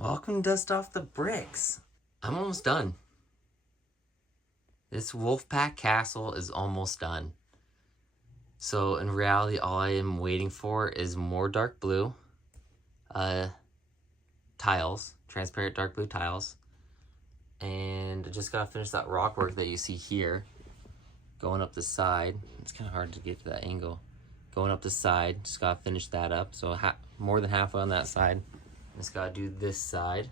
Welcome to Dust Off the Bricks. I'm almost done. This Wolfpack castle is almost done. So in reality, all I am waiting for is more dark blue tiles, transparent dark blue tiles. And I just gotta finish that rock work that you see here. Going up the side. It's kind of hard to get to that angle. Going up the side, just gotta finish that up. So more than halfway on that side. Just gotta do this side.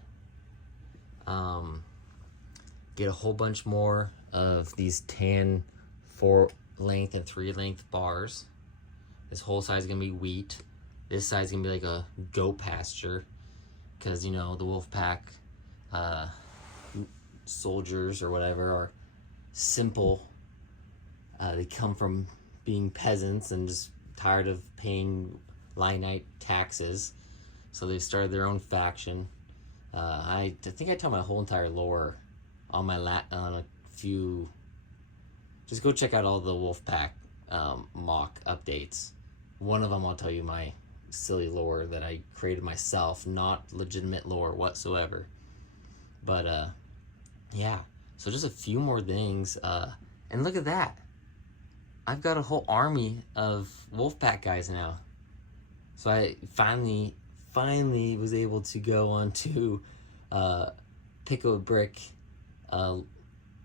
Get a whole bunch more of these tan 4 length and 3 length bars. This whole side is gonna be wheat. This side is gonna be like a goat pasture, because you know the Wolfpack soldiers or whatever are simple. They come from being peasants and just tired of paying Lionite taxes, so they've started their own faction. I think I tell my whole entire lore on my on a few. Just go check out all the Wolfpack mock updates. One of them I'll tell you my silly lore that I created myself, not legitimate lore whatsoever. But yeah, so just a few more things. And look at that. I've got a whole army of Wolfpack guys now. So I finally was able to go on to Pick a Brick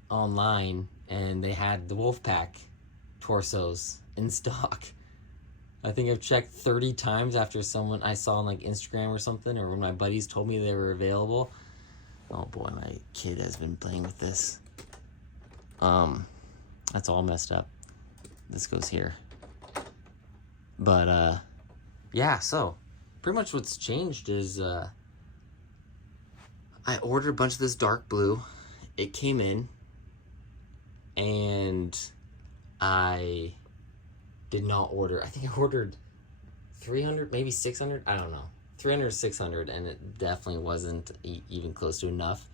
online, and they had the Wolfpack torsos in stock. I think I've checked 30 times after someone I saw on like Instagram or something, or when my buddies told me they were available. Oh boy, my kid has been playing with this. That's all messed up. This goes here. But yeah, so pretty much what's changed is I ordered a bunch of this dark blue. It came in, and I did not order. I think I ordered 300, maybe 600. I don't know. 300 or 600, and it definitely wasn't even close to enough.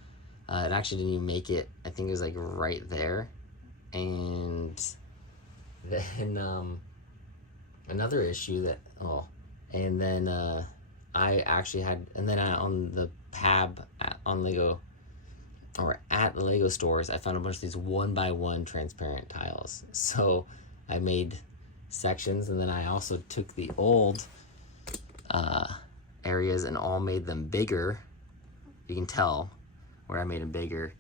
It actually didn't even make it. I think it was like right there. And then another issue that, and then I actually had, and then on the Pab on Lego, or at the Lego stores, I found a bunch of these 1x1 transparent tiles. So I made sections, and then I also took the old areas and all made them bigger. You can tell where I made them bigger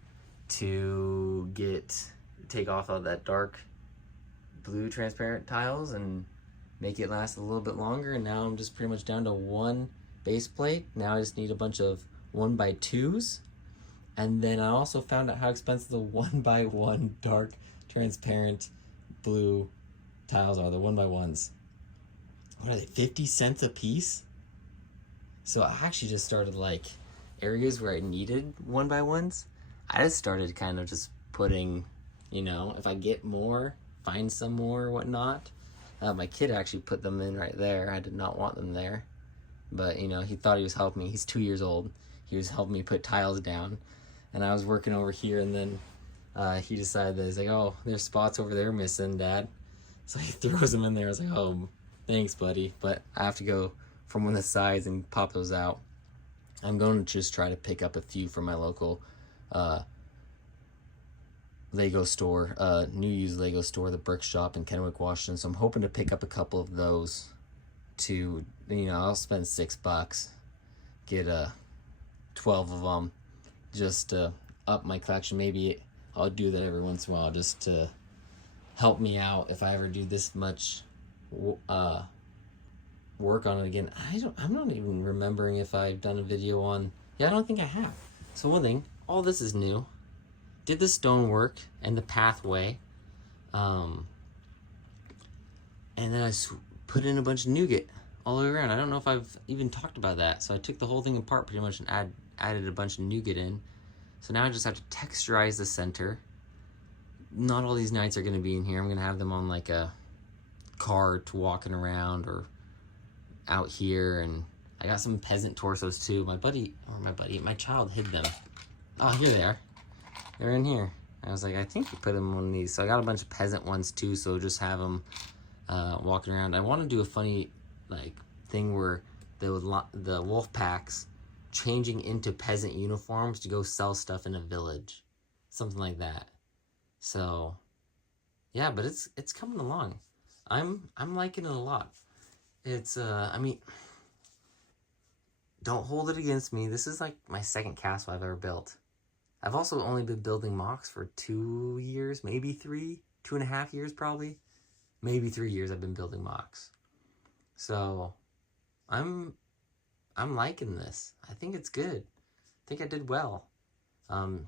to take off all that dark blue transparent tiles and make it last a little bit longer. And now I'm just pretty much down to one base plate. Now I just need a bunch of 1x2s. And then I also found out how expensive the 1x1 dark transparent blue tiles are, the 1x1s. What are they, 50 cents a piece? So I actually just started, like, areas where I needed 1x1s. I just started kind of just putting, you know, if I get more, find some more or whatnot. My kid actually put them in right there. I did not want them there. But, you know, he thought he was helping me. He's 2 years old. He was helping me put tiles down. And I was working over here, and then he decided that he's like, oh, there's spots over there missing, Dad. So he throws them in there. I was like, oh, thanks, buddy. But I have to go from one of the sides and pop those out. I'm going to just try to pick up a few from my local Lego store, new used Lego store, the Brick Shop in Kennewick, Washington. So I'm hoping to pick up a couple of those to, you know, I'll spend $6, get 12 of them, just to up my collection. Maybe I'll do that every once in a while just to help me out if I ever do this much work on it again. I'm not even remembering if I've done a video on, I don't think I have. So one thing, all this is new. Did the stonework and the pathway, and then I put in a bunch of nougat all the way around. I don't know if I've even talked about that. So I took the whole thing apart pretty much and added a bunch of nougat in. So now I just have to texturize the center. Not all these knights are going to be in here. I'm going to have them on like a cart walking around or out here. And I got some peasant torsos too. My child hid them. Oh, here they are. They're in here. I was like, I think you put them on these. So I got a bunch of peasant ones too, so just have them walking around. I want to do a funny like thing where the wolf packs changing into peasant uniforms to go sell stuff in a village, something like that. So yeah, but it's coming along. I'm liking it a lot. It's I mean, don't hold it against me. This is like my second castle I've ever built. I've also only been building mocks for 2 years, maybe 3, 2.5 years probably. Maybe 3 years I've been building mocks. So I'm liking this. I think it's good. I think I did well. I'm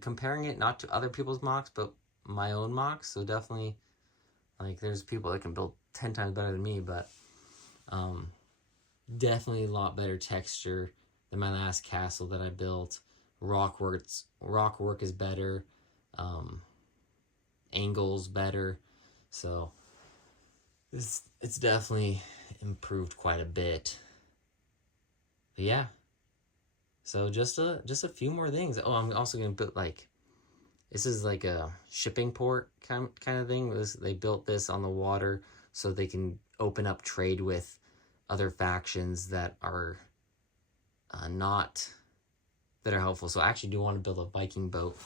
comparing it not to other people's mocks, but my own mocks. So definitely, like, there's people that can build 10 times better than me, but definitely a lot better texture than my last castle that I built. Rock work is better. Angles better. So it's definitely improved quite a bit. But yeah. So just a few more things. Oh, I'm also gonna put, like, this is like a shipping port kind of thing. They built this on the water so they can open up trade with other factions that are that are helpful. So I actually do want to build a Viking boat.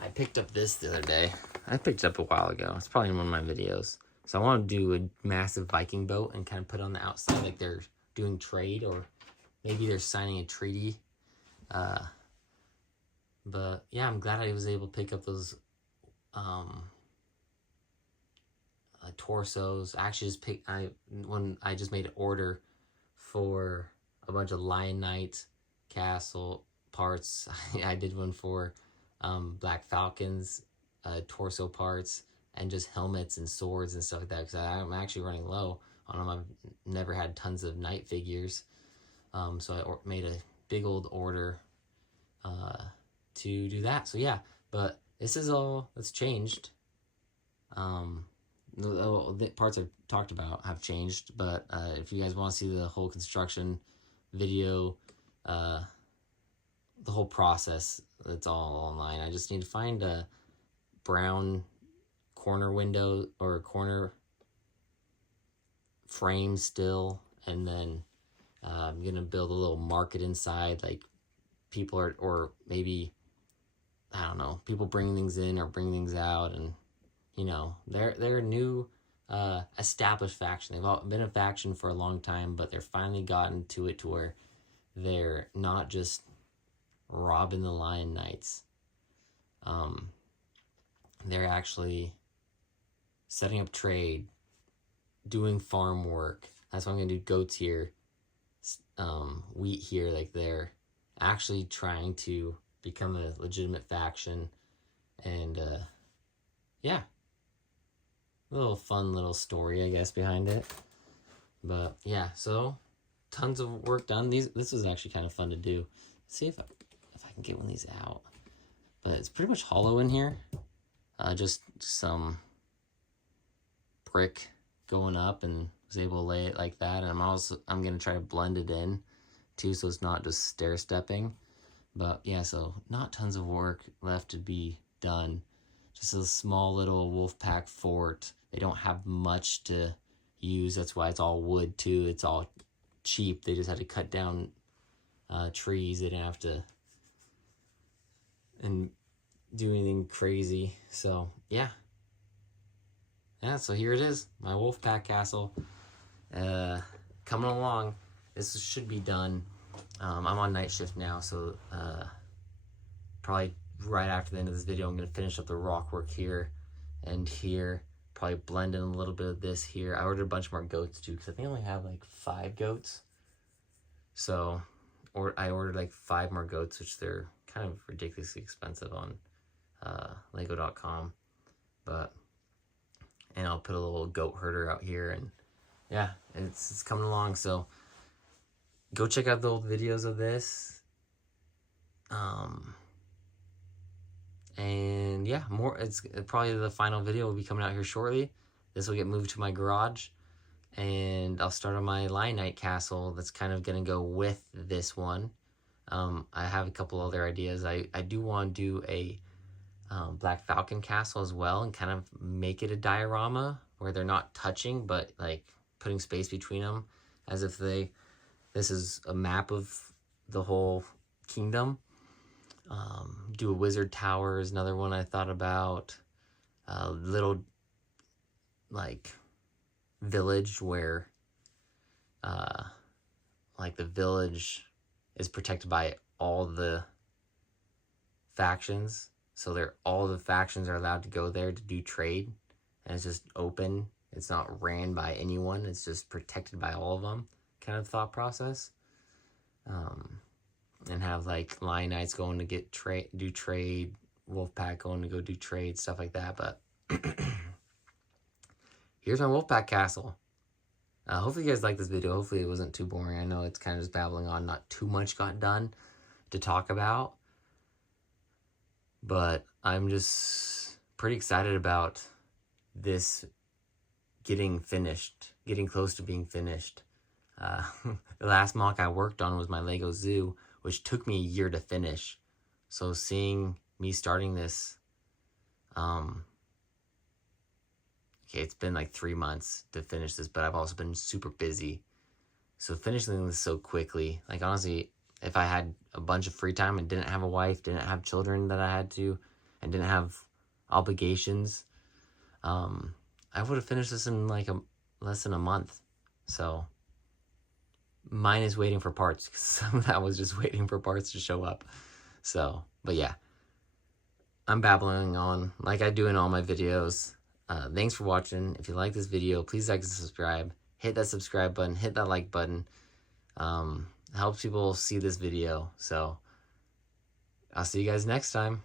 I picked up this the other day. I picked it up a while ago. It's probably in one of my videos. So I want to do a massive Viking boat and kind of put it on the outside like they're doing trade, or maybe they're signing a treaty. But yeah, I'm glad I was able to pick up those torsos. I actually I just made an order for a bunch of Lion Knight castle parts. I did one for Black Falcon's torso parts, and just helmets and swords and stuff like that, because I'm actually running low on them. I've never had tons of knight figures, so I made a big old order to do that. So yeah, but this is all that's changed. The parts I've talked about have changed, but if you guys want to see the whole construction video, the whole process, it's all online. I just need to find a brown corner window or corner frame still, and then I'm gonna build a little market inside. Like, people are, or maybe, I don't know, people bring things in or bring things out, and you know, they're a new established faction. They've all been a faction for a long time, but they're finally gotten to it to where they're not just robbing the Lion Knights. They're actually setting up trade, doing farm work. That's why I'm gonna do goats here, wheat here. Like, they're actually trying to become a legitimate faction, and yeah, a little fun little story, I guess, behind it. But yeah, so tons of work done. This was actually kind of fun to do. Let's see if I can get one of these out. But it's pretty much hollow in here. Just some brick going up, and was able to lay it like that. And I'm gonna try to blend it in too, so it's not just stair stepping. But yeah, so not tons of work left to be done. Just a small little Wolfpack fort. They don't have much to use. That's why it's all wood too. It's all cheap. They just had to cut down trees. They didn't have to and do anything crazy. So yeah, so here it is, my Wolfpack castle, coming along. This should be done. I'm on night shift now, so probably right after the end of this video, I'm going to finish up the rock work here and here. Probably blend in a little bit of this here. I ordered a bunch more goats too, because I think I only have like 5 goats. So, I ordered like 5 more goats, which they're kind of ridiculously expensive on Lego.com. And I'll put a little goat herder out here, and yeah, it's coming along. So go check out the old videos of this. And yeah, it's probably the final video will be coming out here shortly. This will get moved to my garage, and I'll start on my Lion Knight castle. That's kind of gonna go with this one. I have a couple other ideas. I do want to do a Black Falcon castle as well, and kind of make it a diorama where they're not touching, but like putting space between them, as if they This is a map of the whole kingdom. Do a wizard tower is another one I thought about. A little like village where like the village is protected by all the factions. So all the factions are allowed to go there to do trade, and it's just open. It's not ran by anyone. It's just protected by all of them, kind of thought process. And have like Lion Knights going to do trade, Wolfpack going to go do trade, stuff like that. But here's my Wolfpack castle. Hopefully you guys like this video. Hopefully it wasn't too boring. I know it's kind of just babbling on. Not too much got done to talk about. But I'm just pretty excited about this getting finished. Getting close to being finished. The last MOC I worked on was my Lego Zoo, which took me a year to finish. So seeing me starting this, okay, it's been like 3 months to finish this, but I've also been super busy. So finishing this so quickly, like honestly, if I had a bunch of free time and didn't have a wife, didn't have children that I had to, and didn't have obligations, I would have finished this in like less than a month. So mine is waiting for parts, because some of that was just waiting for parts to show up. So, but yeah, I'm babbling on like I do in all my videos. Thanks for watching. If you like this video, please like and subscribe. Hit that subscribe button, hit that like button. Helps people see this video. So I'll see you guys next time.